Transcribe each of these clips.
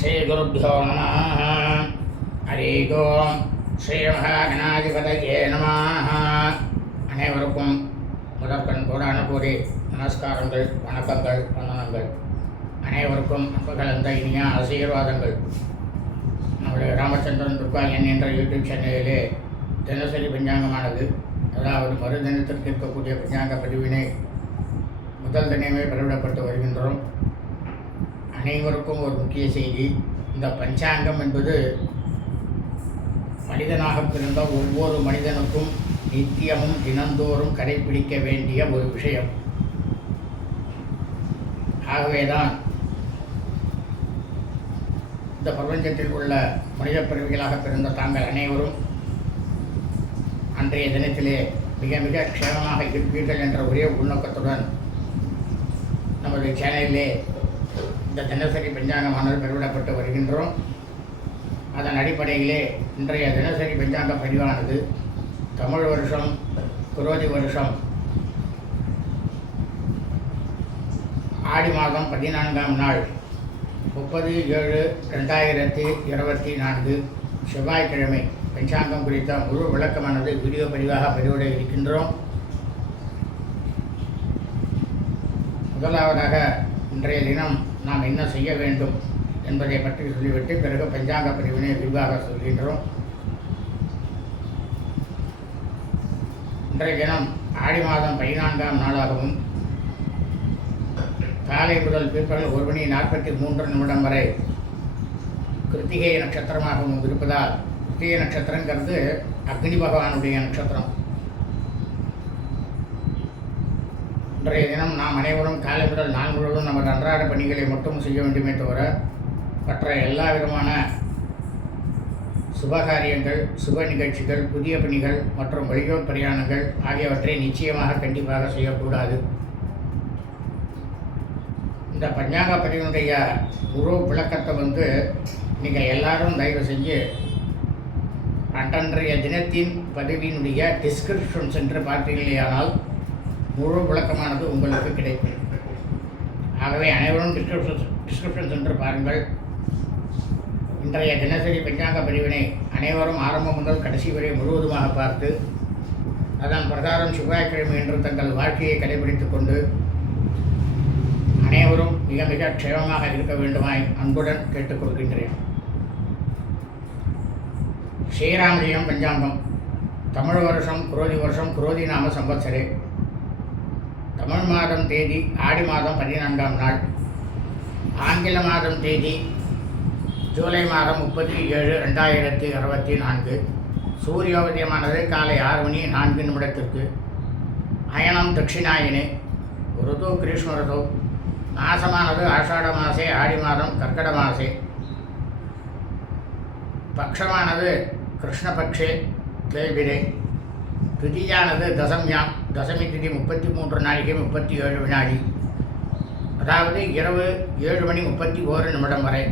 ஸ்ரீகுருப்போ நம ஹரி ஓம் ஸ்ரீமஹாகணாதிபதையே நம அனைவருக்கும் முதற்கண் புராண கூறி நமஸ்காரங்கள் வணக்கங்கள் வந்தனங்கள். அனைவருக்கும் அன்பு கலந்த இனிய ஆசீர்வாதங்கள். நம்முடைய ராமச்சந்திரன் துர்காயன் என்ற யூடியூப் சேனலிலே தினசரி பஞ்சாங்கமானது. அதாவது மறுதினத்திற்கு இருக்கக்கூடிய பஞ்சாங்க பதிவினை முதல் தினமே பெறவிடப்பட்டு வருகின்றோம். அனைவருக்கும் ஒரு முக்கிய செய்தி. இந்த பஞ்சாங்கம் என்பது மனிதனாக பிறந்த ஒவ்வொரு மனிதனுக்கும் நித்தியமும் தினந்தோறும் கடைபிடிக்க வேண்டிய ஒரு விஷயம். ஆகவேதான் இந்த பிரபஞ்சத்தில் உள்ள மனித பிறவிகளாக பிறந்த தாங்கள் அனைவரும் அன்றைய தினத்திலே மிக மிக க்ஷேமமாக இருப்பீர்கள் என்ற ஒரே உள்நோக்கத்துடன் நமது சேனலிலே இந்த தினசரி பஞ்சாங்கமானது பெருவிடப்பட்டு வருகின்றோம். அதன் அடிப்படையிலே இன்றைய தினசரி பஞ்சாங்க பதிவானது. தமிழ் வருஷம் குரோதி வருஷம். ஆடி மாதம் பதினான்காம் நாள் முப்பது ஏழு ரெண்டாயிரத்தி இருபத்தி நான்கு செவ்வாய்க்கிழமை. பஞ்சாங்கம் குறித்த முழு விளக்கமானது வீடியோ பதிவாக பதிவிட இருக்கின்றோம். முதலாவதாக இன்றைய தினம் நாம் என்ன செய்ய வேண்டும் என்பதை பற்றி சொல்லிவிட்டு பிறகு பஞ்சாங்க பிரிவினை விரிவாக சொல்கின்றோம். இன்றைய தினம் ஆடி மாதம் பதினான்காம் நாளாகவும் காலை முதல் பிற்பகல் ஒரு மணி நாற்பத்தி மூன்று நிமிடம் வரை கிருத்திகை நட்சத்திரமாகவும் இருப்பதால் கிருத்திகை நட்சத்திரங்கிறது அக்னி பகவானுடைய நட்சத்திரம். இன்றைய தினம் நாம் அனைவரும் காலை முதல் நாள் முழுவதும் நமது அன்றாட பணிகளை மட்டும் செய்ய வேண்டுமே தவிர மற்ற எல்லா விதமான சுபகாரியங்கள் சுப நிகழ்ச்சிகள் புதிய பணிகள் மற்றும் வெளியூர் பிரயாணங்கள் ஆகியவற்றை நிச்சயமாக கண்டிப்பாக செய்யக்கூடாது. இந்த பஞ்சாங்க பதிவினுடைய முழு விளக்கத்தை வந்து நீங்கள் எல்லாரும் தயவு செஞ்சு அன்றன்றைய தினத்தின் பதிவினுடைய டிஸ்கிரிப்ஷன் சென்று பார்த்தீர்களேயானால் முழு விளக்கமானது உங்களுக்கு கிடைக்கும். ஆகவே அனைவரும் டிஸ்கிரிப்ஷன் டிஸ்கிரிப்ஷன் சென்று பாருங்கள். இன்றைய தினசரி பஞ்சாங்க பிரிவினை அனைவரும் ஆரம்பம் முதல் கடைசி வரை முழுவதுமாக பார்த்து அதன் பிரகாரம் செவ்வாய்க்கிழமை என்று தங்கள் வாழ்க்கையை கடைபிடித்துக் கொண்டு அனைவரும் மிக மிக க்ஷேமமாக இருக்க வேண்டுமாய் அன்புடன் கேட்டுக்கொள்கின்றேன் ஸ்ரீராமஜெயம் பஞ்சாங்கம். தமிழ் வருஷம் குரோதி வருஷம் குரோதி நாம சம்பத்சரே தமிழ் மாதம் தேதி ஆடி மாதம் பதினான்காம் நாள். ஆங்கில மாதம் தேதி ஜூலை மாதம் முப்பத்தி ஏழு ரெண்டாயிரத்தி இருபத்தி நான்கு. சூரியோதயமானது காலை ஆறு மணி நான்கு நிமிடத்திற்கு. அயனம் தட்சிணாயினே ருது கிரீஷ்ம ருது. மாசமானது ஆஷாட மாசே ஆடி மாதம் கர்க்கட மாசே. பக்ஷமானது கிருஷ்ணபக்ஷே தேய்பிரே. திதியானது தசம்யாம் தசமி திதி முப்பத்தி மூன்று நாளைக்கு முப்பத்தி ஏழு வினாடி. அதாவது இரவு ஏழு மணி முப்பத்தி ஓரு நிமிடம் வரை.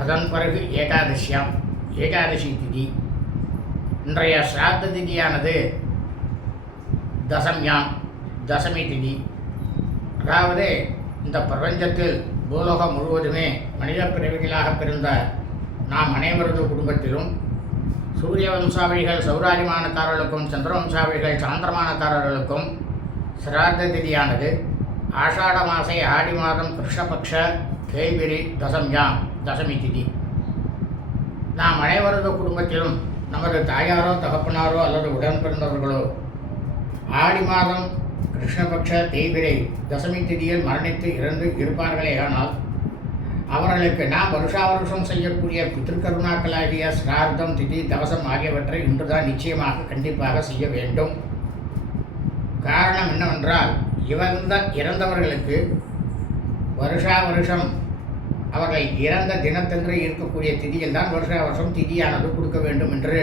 அதன் பிறகு ஏகாதசியாம் ஏகாதசி திதி. இன்றைய சிராத்த திதியானது தசம்யாம் தசமி திதி. அதாவது இந்த பிரபஞ்சத்தில் பூலோகம் முழுவதுமே மனித பிறவிகளாக பிறந்த நாம் அனைவரது குடும்பத்திலும் சூரிய வம்சாவளிகள் சௌராரிமானக்காரர்களுக்கும் சந்திர வம்சாவளிகள் சாந்திரமானக்காரர்களுக்கும் சிரார்த்த திதியானது. ஆஷாட மாசை ஆடி மாதம் கிருஷ்ணபக்ஷ தேய்பிரி தசம்யாம் தசமி திதி. நாம் அனைவரது குடும்பத்திலும் நமது தாயாரோ தகப்பனாரோ அல்லது உடன் பிறந்தவர்களோ ஆடி மாதம் கிருஷ்ணபக்ஷ தேய்பிரை தசமி திதியில் மரணித்து இறந்து இருப்பார்களே ஆனால் அவர்களுக்கு நாம் வருஷா வருஷம் செய்யக்கூடிய பித்திருக்கருணாக்களாகிய சிரார்த்தம் திதி தவசம் ஆகியவற்றை இன்றுதான் நிச்சயமாக கண்டிப்பாக செய்ய வேண்டும். காரணம் என்னவென்றால் இவந்த இறந்தவர்களுக்கு வருஷா வருஷம் அவர்கள் இறந்த தினத்தன்று இருக்கக்கூடிய திதியில் தான் வருஷா வருஷம் திதியானது கொடுக்க வேண்டும் என்று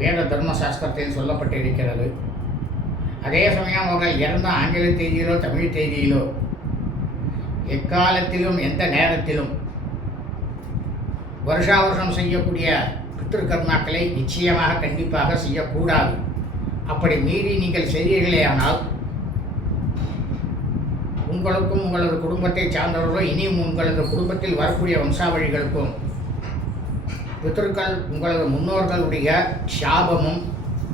வேத தர்மசாஸ்திரத்தில் சொல்லப்பட்டிருக்கிறது. அதே சமயம் அவர்கள் இறந்த ஆங்கில தேதியிலோ தமிழ் தேதியிலோ எக்காலத்திலும் எந்த நேரத்திலும் வருஷா வருஷம் செய்யக்கூடிய பித்திருக்கர்மாக்களை நிச்சயமாக கண்டிப்பாக செய்யக்கூடாது. அப்படி மீறி நீங்கள் செய்கிறீர்களே ஆனால் உங்களுக்கும் உங்களது குடும்பத்தை சார்ந்தவர்களோ இனியும் உங்களது குடும்பத்தில் வரக்கூடிய வம்சாவழிகளுக்கும் பித்திருக்கள் உங்களது முன்னோர்களுடைய சாபமும்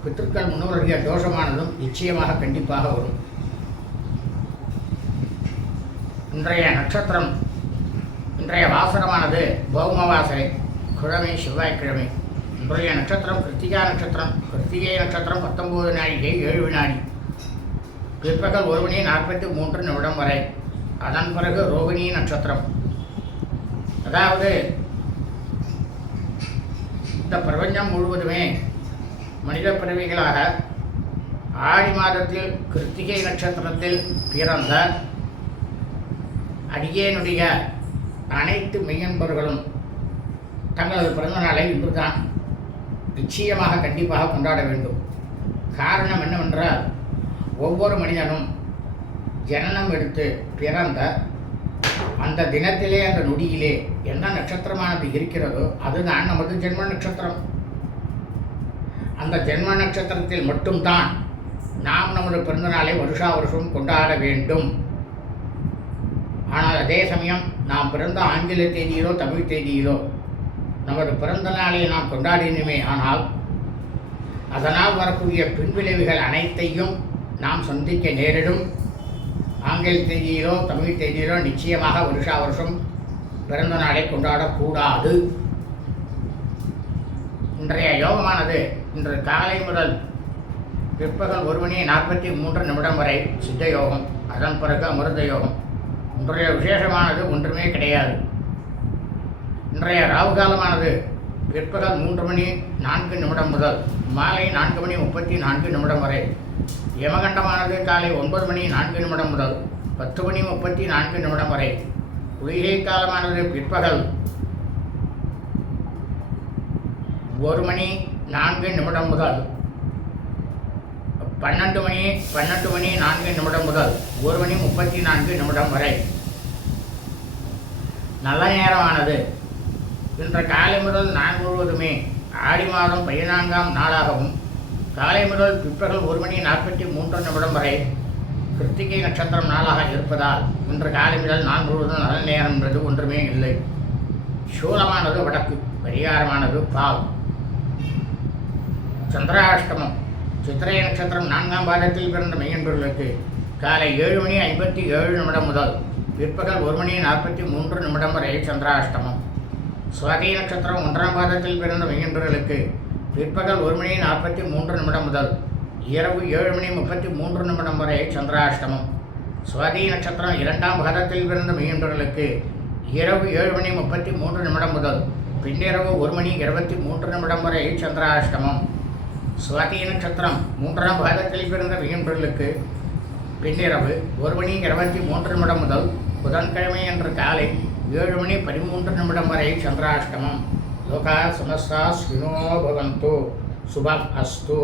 பித்திருக்கள் முன்னோர்களுடைய தோஷமானதும் நிச்சயமாக கண்டிப்பாக வரும். இன்றைய நட்சத்திரம் இன்றைய வாசனமானது பௌமவாசனை கிழமை செவ்வாய்க்கிழமை. இன்றைய நட்சத்திரம் கிருத்திகா நட்சத்திரம் கிருத்திகை நட்சத்திரம் பத்தொம்போது நாழிகை ஏழு வினாடி பிற்பகல் ஒரு மணி நாற்பத்தி மூன்று நிமிடம் வரை. அதன் பிறகு ரோகிணி நட்சத்திரம். அதாவது இந்த பிரபஞ்சம் முழுவதுமே மனித பிறவிகளாக ஆடி மாதத்தில் கிருத்திகை நட்சத்திரத்தில் பிறந்த அடியேனுடைய அனைத்து மெய்யன்பர்களும் தங்களது பிறந்த நாளை இன்றுதான் நிச்சயமாக கண்டிப்பாக கொண்டாட வேண்டும். காரணம் என்னவென்றால் ஒவ்வொரு மனிதனும் ஜனனம் எடுத்து பிறந்த அந்த தினத்திலே அந்த நொடியிலே என்ன நட்சத்திரமானது இருக்கிறதோ அதுதான் நமது ஜென்ம நட்சத்திரம். அந்த ஜென்ம நட்சத்திரத்தில் மட்டும்தான் நாம் நமது பிறந்தநாளை வருஷா வருஷம் கொண்டாட வேண்டும். ஆனால் அதே சமயம் நாம் பிறந்த ஆங்கில தேதியிலோ தமிழ் தேதியிலோ நமது பிறந்த நாளை நாம் கொண்டாடினோமே ஆனால் அதனால் வரக்கூடிய பின்விளைவுகள் அனைத்தையும் நாம் சந்திக்க நேரிடும். ஆங்கில தேதியிலோ தமிழ் தேதியிலோ நிச்சயமாக வருஷா வருஷம் பிறந்த நாளை கொண்டாடக்கூடாது. இன்றைய யோகமானது இன்று காலை முதல் பிற்பகல் ஒரு மணி நாற்பத்தி மூன்று நிமிடம் வரை சித்த யோகம் அதன் பிறகு அமிர்த யோகம். இன்றைய விசேஷமானது ஒன்றுமே கிடையாது. இன்றைய ராவு காலமானது பிற்பகல் மூன்று மணி நான்கு நிமிடம் முதல் மாலை நான்கு மணி முப்பத்தி நான்கு நிமிடம் வரை. யமகண்டமானது காலை ஒன்பது மணி நான்கு நிமிடம் முதல் பத்து மணி முப்பத்தி நான்கு நிமிடம் வரை. குளிகை காலமானது பிற்பகல் ஒரு மணி நான்கு நிமிடம் முதல் பன்னெண்டு மணி பன்னெண்டு மணி நான்கு நிமிடம் முதல் ஒரு மணி முப்பத்தி நான்கு நிமிடம் வரை. நல்ல நேரமானது. இன்று காலை முதல் நான் முழுவதுமே ஆடி மாதம் பதினான்காம் நாளாகவும் காலை முதல் பிற்பகல் ஒரு மணி நாற்பத்தி மூன்று நிமிடம் வரை கிருத்திகை நட்சத்திரம் நாளாக இருப்பதால் இன்று காலை முதல் நான் முழுவதும் நல்ல நேரம் என்பது ஒன்றுமே இல்லை. சூலமானது வடக்கு பரிகாரமானது பால் சந்திராஷ்டமம். சித்திரை நட்சத்திரம் நான்காம் பாதத்தில் பிறந்த மெய்யன்பர்களுக்கு காலை ஏழு மணி ஐம்பத்தி ஏழு நிமிடம் முதல் பிற்பகல் ஒரு மணி நாற்பத்தி மூன்று நிமிடம் வரை சந்திராஷ்டமம். சுவாதி நட்சத்திரம் ஒன்றாம் பாதத்தில் பிறந்த மெய்யன்பர்களுக்கு பிற்பகல் ஒரு மணி நாற்பத்தி மூன்று நிமிடம் முதல் இரவு ஏழு மணி முப்பத்தி மூன்று நிமிடம் வரை சந்திராஷ்டமம். சுவாதி நட்சத்திரம் இரண்டாம் பாதத்தில் பிறந்த மெய்யன்பர்களுக்கு இரவு ஏழு மணி முப்பத்தி மூன்று நிமிடம் முதல் பின்னிரவு ஒரு மணி இருபத்தி மூன்று நிமிடம் வரை சந்திராஷ்டமம். சுவாதி நட்சத்திரம் மூன்றாம் பாதத்தில் பிறந்த மீன்பர்களுக்கு பின்னிரவு. ஒரு மணி இருபத்தி மூன்று நிமிடம் முதல் புதன்கிழமை அன்று காலை ஏழு மணி பதிமூன்று நிமிடம் வரை சந்திராஷ்டமம். லோகா சமஸ்தா ஸ்வினோ பவந்தோ. சுபம் அஸ்து